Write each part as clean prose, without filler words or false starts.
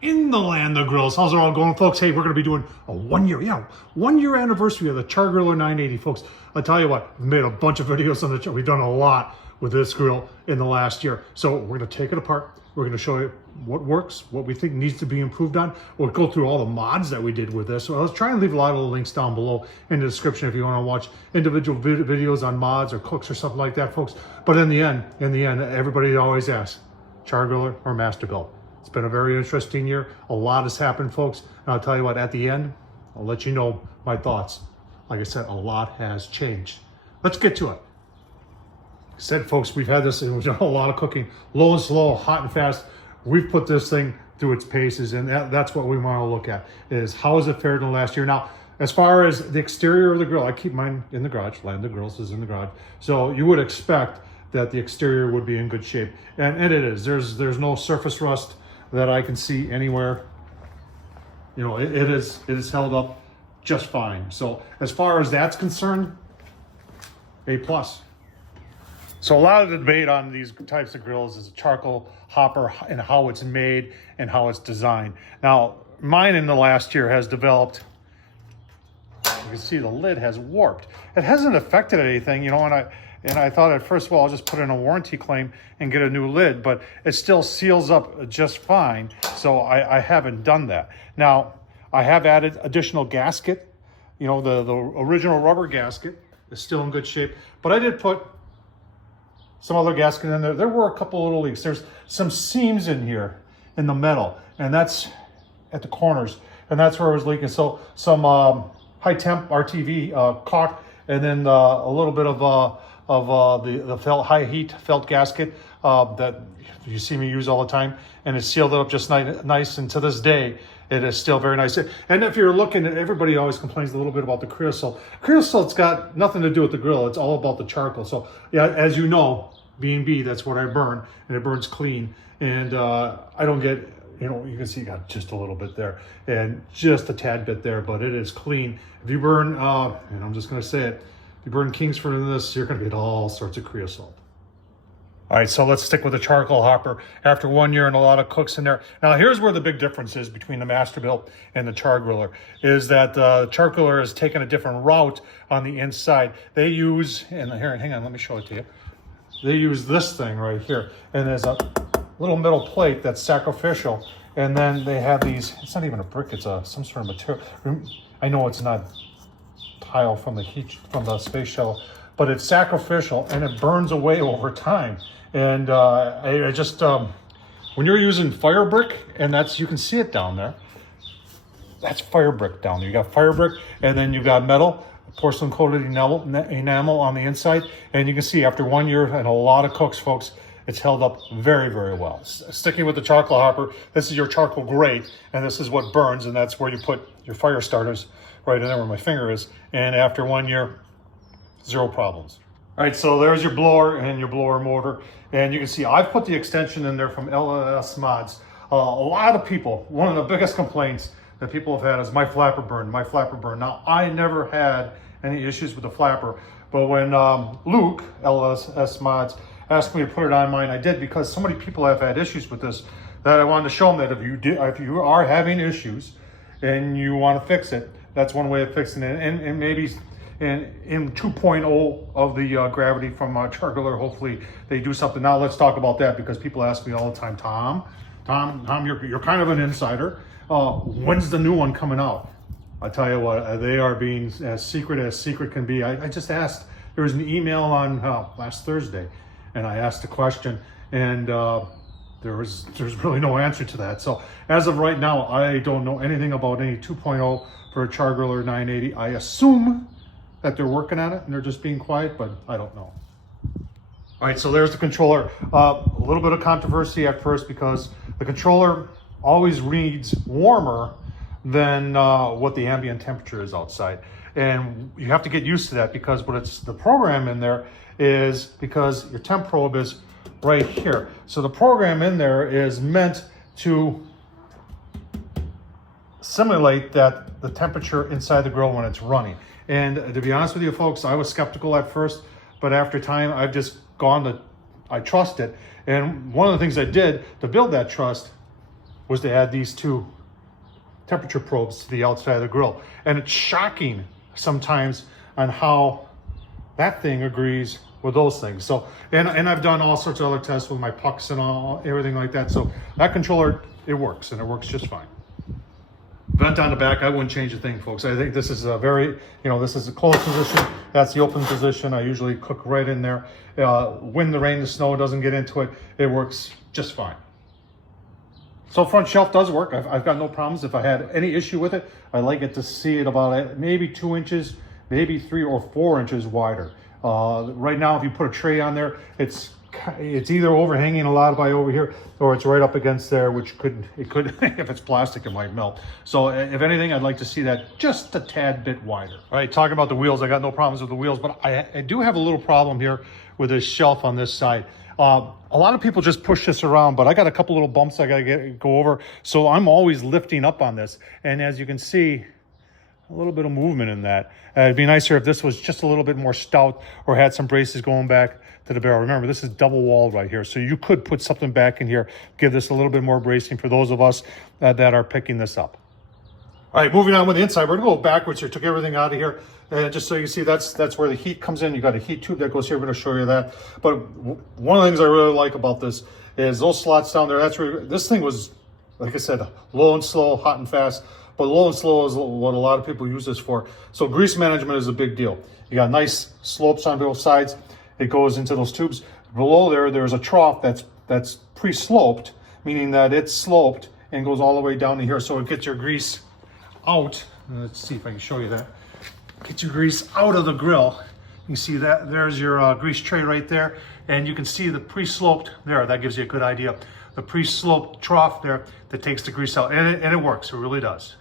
in the land of grills. How's it all going, folks? Hey, we're going to be doing a 1 year anniversary of the Chargriller 980, folks. I'll tell you what, we've made a bunch of videos on the we've done a lot with this grill in the last year. So we're going to take it apart. We're going to show you what works, what we think needs to be improved on. We'll go through all the mods that we did with this. So let's try and leave a lot of the links down below in the description if you want to watch individual videos on mods or cooks or something like that, folks. But in the end, everybody always asks, Chargriller or Masterbuilt? It's been a very interesting year. A lot has happened, folks. And I'll tell you what, at the end, I'll let you know my thoughts. Like I said, a lot has changed. Let's get to it. I said, folks, we've had this, and we've done a lot of cooking, low and slow, hot and fast. We've put this thing through its paces, and that's what we want to look at, is how has it fared in the last year. Now, as far as the exterior of the grill, I keep mine in the garage. Land of Grills is in the garage. So you would expect that the exterior would be in good shape. And it is. There's no surface rust that I can see anywhere. You know, it is held up just fine. So as far as that's concerned, A+. So a lot of the debate on these types of grills is a charcoal hopper and how it's made and how it's designed. Now, mine in the last year has developed, you can see the lid has warped. It hasn't affected anything, you know, and I thought at first, well, I'll just put in a warranty claim and get a new lid, but it still seals up just fine. So I haven't done that. Now, I have added additional gasket. You know, the original rubber gasket is still in good shape, but I did put some other gasket in there. There were a couple little leaks. There's some seams in here in the metal, and that's at the corners, and that's where it was leaking. So some high temp RTV caught, and then a little bit of the felt high heat felt gasket that you see me use all the time, and it sealed it up just nice. And to this day, it is still very nice. And if you're looking at, everybody always complains a little bit about the creosote. Creosote's got nothing to do with the grill. It's all about the charcoal. So yeah, as you know, B&B, that's what I burn, and it burns clean. And I don't get, you know, you can see got just a little bit there and just a tad bit there, but it is clean. If you burn, and I'm just going to say it, if you burn Kingsford in this, you're going to get all sorts of creosote. All right, so let's stick with the charcoal hopper. After 1 year and a lot of cooks in there. Now, here's where the big difference is between the Masterbuilt and the Chargriller, is that the Chargriller has taken a different route on the inside. They use, and here, hang on, let me show it to you. They use this thing right here, and there's a little metal plate that's sacrificial, and then they have these, it's not even a brick, it's some sort of material. I know it's not tile from the space shuttle, but it's sacrificial, and it burns away over time. And I just, when you're using fire brick, and you can see it down there, that's fire brick down there. You got fire brick, and then you got metal, porcelain coated enamel on the inside. And you can see after 1 year and a lot of cooks, folks, it's held up very, very well. Sticking with the charcoal hopper, this is your charcoal grate, and this is what burns, and that's where you put your fire starters, right in there where my finger is. And after 1 year, zero problems. All right, so there's your blower and your blower motor. And you can see I've put the extension in there from LS Mods. A lot of people, one of the biggest complaints that people have had is my flapper burn. Now, I never had any issues with the flapper, but when Luke, LS Mods, asked me to put it on mine, I did, because so many people have had issues with this that I wanted to show them that if you are having issues and you want to fix it, that's one way of fixing it. And maybe in 2.0 of the Gravity from Chargriller, hopefully they do something. Now let's talk about that, because people ask me all the time, Tom, you're kind of an insider. When's the new one coming out? I tell you what, they are being as secret can be. I just asked, there was an email on last Thursday, and I asked a question, and there's really no answer to that. So as of right now, I don't know anything about any 2.0 for a Chargriller 980. I assume that they're working on it and they're just being quiet, but I don't know. All right, so there's the controller. A little bit of controversy at first, because the controller always reads warmer than what the ambient temperature is outside. And you have to get used to that, because the program in there is, because your temp probe is right here. So the program in there is meant to simulate the temperature inside the grill when it's running. And to be honest with you, folks, I was skeptical at first, but after time, I've just I trust it. And one of the things I did to build that trust was to add these two temperature probes to the outside of the grill. And it's shocking sometimes on how that thing agrees with those things. So, and I've done all sorts of other tests with my pucks and everything like that. So that controller, it works, and it works just fine. Vent on the back, I wouldn't change a thing, folks. I think this is a very, this is a closed position. That's the open position. I usually cook right in there. Wind, the rain, the snow doesn't get into it. It works just fine. So front shelf does work. I've got no problems. If I had any issue with it, I like it to see it about maybe 2 inches, maybe 3 or 4 inches wider. Right now, if you put a tray on there, it's either overhanging a lot by over here, or it's right up against there, which could if it's plastic, it might melt. So if anything, I'd like to see that just a tad bit wider. All right, talking about the wheels, I got no problems with the wheels, but I do have a little problem here with this shelf on this side. A lot of people just push this around, but I got a couple little bumps I gotta go over. So I'm always lifting up on this. And as you can see, a little bit of movement in that. It'd be nicer if this was just a little bit more stout or had some braces going back to the barrel. Remember, this is double walled right here. So you could put something back in here, give this a little bit more bracing for those of us that are picking this up. All right, moving on with the inside. We're gonna go backwards here. Took everything out of here. And just so you see, that's where the heat comes in. You got a heat tube that goes here. We're gonna show you that. But one of the things I really like about this is those slots down there. That's where this thing was, like I said, low and slow, hot and fast. But low and slow is what a lot of people use this for. So grease management is a big deal. You got nice slopes on both sides. It goes into those tubes. Below there's a trough that's pre-sloped, meaning that it's sloped and goes all the way down to here. So it gets your grease out. Let's see if I can show you that. Get your grease out of the grill. You can see that there's your grease tray right there. And you can see the pre-sloped there. That gives you a good idea. The pre-sloped trough there that takes the grease out. And it works, it really does.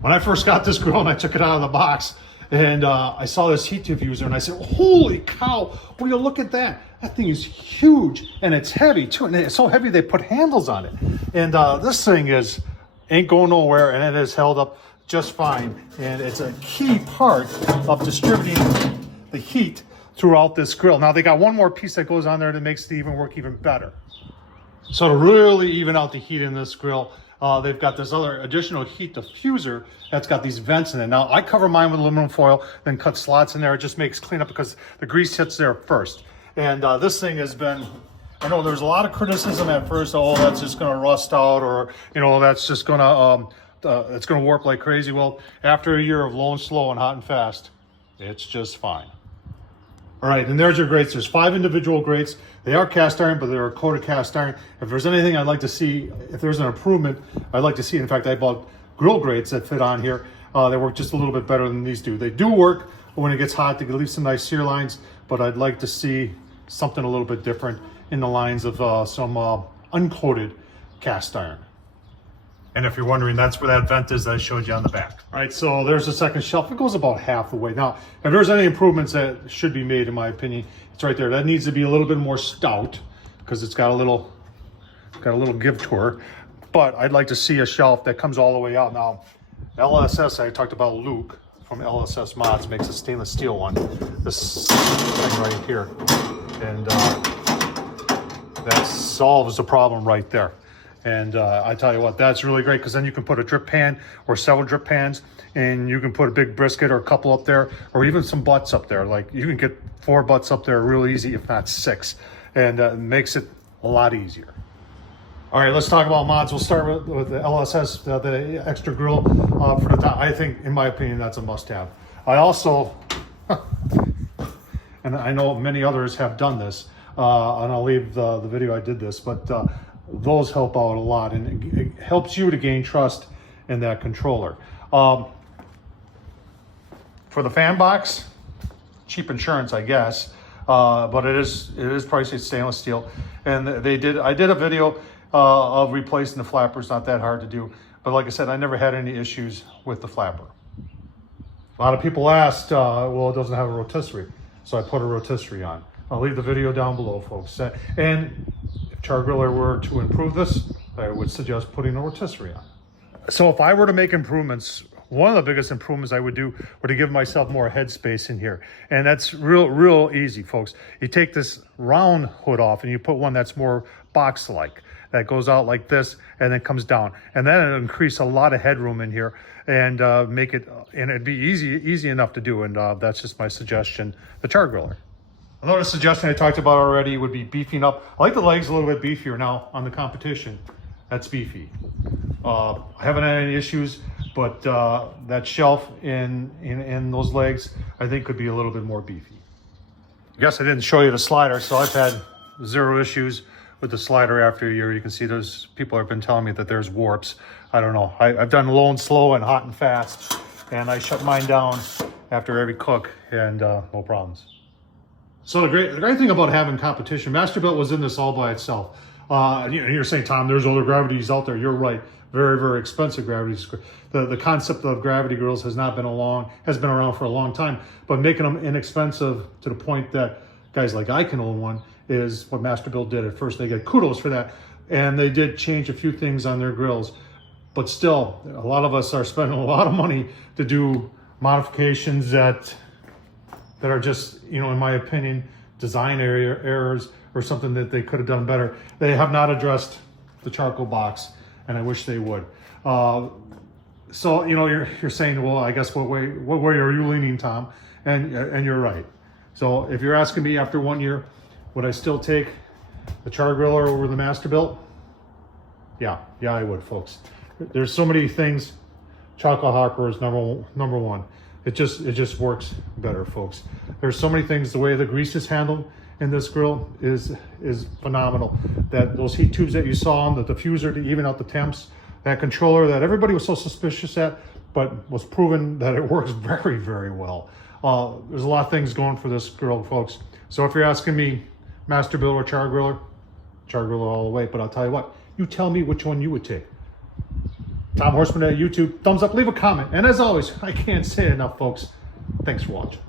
When I first got this grill and I took it out of the box, and I saw this heat diffuser, and I said, holy cow, will you look at that? That thing is huge, and it's heavy too. And it's so heavy they put handles on it. And this thing ain't going nowhere, and it is held up just fine. And it's a key part of distributing the heat throughout this grill. Now they got one more piece that goes on there that makes it even work even better. So to really even out the heat in this grill, they've got this other additional heat diffuser that's got these vents in it. Now I cover mine with aluminum foil, then cut slots in there. It just makes cleanup because the grease hits there first. And this thing has been, I know there's a lot of criticism at first. Oh, that's just going to rust out, or that's just going to it's going to warp like crazy. Well, after a year of low and slow and hot and fast, it's just fine. All right, and there's your grates. There's 5 individual grates. They are cast iron, but they're coated cast iron. If there's anything I'd like to see, if there's an improvement, I'd like to see. In fact, I bought grill grates that fit on here. They work just a little bit better than these do. They do work when it gets hot to leave some nice sear lines, but I'd like to see something a little bit different in the lines of some uncoated cast iron. And if you're wondering, that's where that vent is that I showed you on the back. All right, so there's the second shelf. It goes about half the way. Now, if there's any improvements that should be made, in my opinion, it's right there. That needs to be a little bit more stout because it's got a little give to her. But I'd like to see a shelf that comes all the way out. Now, LSS, I talked about Luke from LSS Mods, makes a stainless steel one. This thing right here. And that solves the problem right there. And I tell you what, that's really great because then you can put a drip pan or several drip pans, and you can put a big brisket or a couple up there, or even some butts up there. Like you can get 4 butts up there real easy, if not 6, and it makes it a lot easier. All right, let's talk about mods. We'll start with the LSS, the extra grill for the top. I think, in my opinion, that's a must-have. I also, and I know many others have done this, and I'll leave the video I did this, but those help out a lot, and it helps you to gain trust in that controller. For the fan box, cheap insurance, I guess, but it is pricey. It's stainless steel, and I did a video of replacing the flapper. It's not that hard to do, but like I said, I never had any issues with the flapper. A lot of people asked, well, it doesn't have a rotisserie, so I put a rotisserie on. I'll leave the video down below, folks. And if Chargriller were to improve this, I would suggest putting a rotisserie on. So if I were to make improvements, one of the biggest improvements I would do were to give myself more headspace in here. And that's real easy, folks. You take this round hood off and you put one that's more box-like. that goes out like this and then comes down. And then it'll increase a lot of headroom in here and make it, and it'd be easy enough to do. And that's just my suggestion, the Chargriller. Another suggestion I talked about already would be beefing up. I like the legs a little bit beefier now on the competition. That's beefy. I haven't had any issues, but that shelf in those legs, I think could be a little bit more beefy. I guess I didn't show you the slider, so I've had 0 issues with the slider after a year. You can see those people have been telling me that there's warps. I don't know. I've done low and slow and hot and fast, and I shut mine down after every cook, and no problems. So the great thing about having competition, Masterbuilt was in this all by itself. You're saying, Tom, there's other gravities out there. You're right. Very, very expensive gravities. The concept of gravity grills has been around for a long time, but making them inexpensive to the point that guys like I can own one is what Masterbuilt did. At first, they get kudos for that, and they did change a few things on their grills, but still, a lot of us are spending a lot of money to do modifications that are just, in my opinion, design errors or something that they could have done better. They have not addressed the charcoal box, and I wish they would. So you're saying, well, I guess what way are you leaning, Tom? And you're right. So if you're asking me after 1 year, would I still take the Chargriller over the Masterbuilt? Yeah, I would, folks. There's so many things. Charcoal hopper is number one. It just works better, folks. There's so many things. The way the grease is handled in this grill is phenomenal. That those heat tubes that you saw on the diffuser to even out the temps, that controller that everybody was so suspicious at, but was proven that it works very, very well. There's a lot of things going for this grill, folks. So if you're asking me, Masterbuilt or Chargriller all the way. But I'll tell you what, you tell me which one you would take. Tom Horsman at YouTube, thumbs up, leave a comment. And as always, I can't say it enough, folks. Thanks for watching.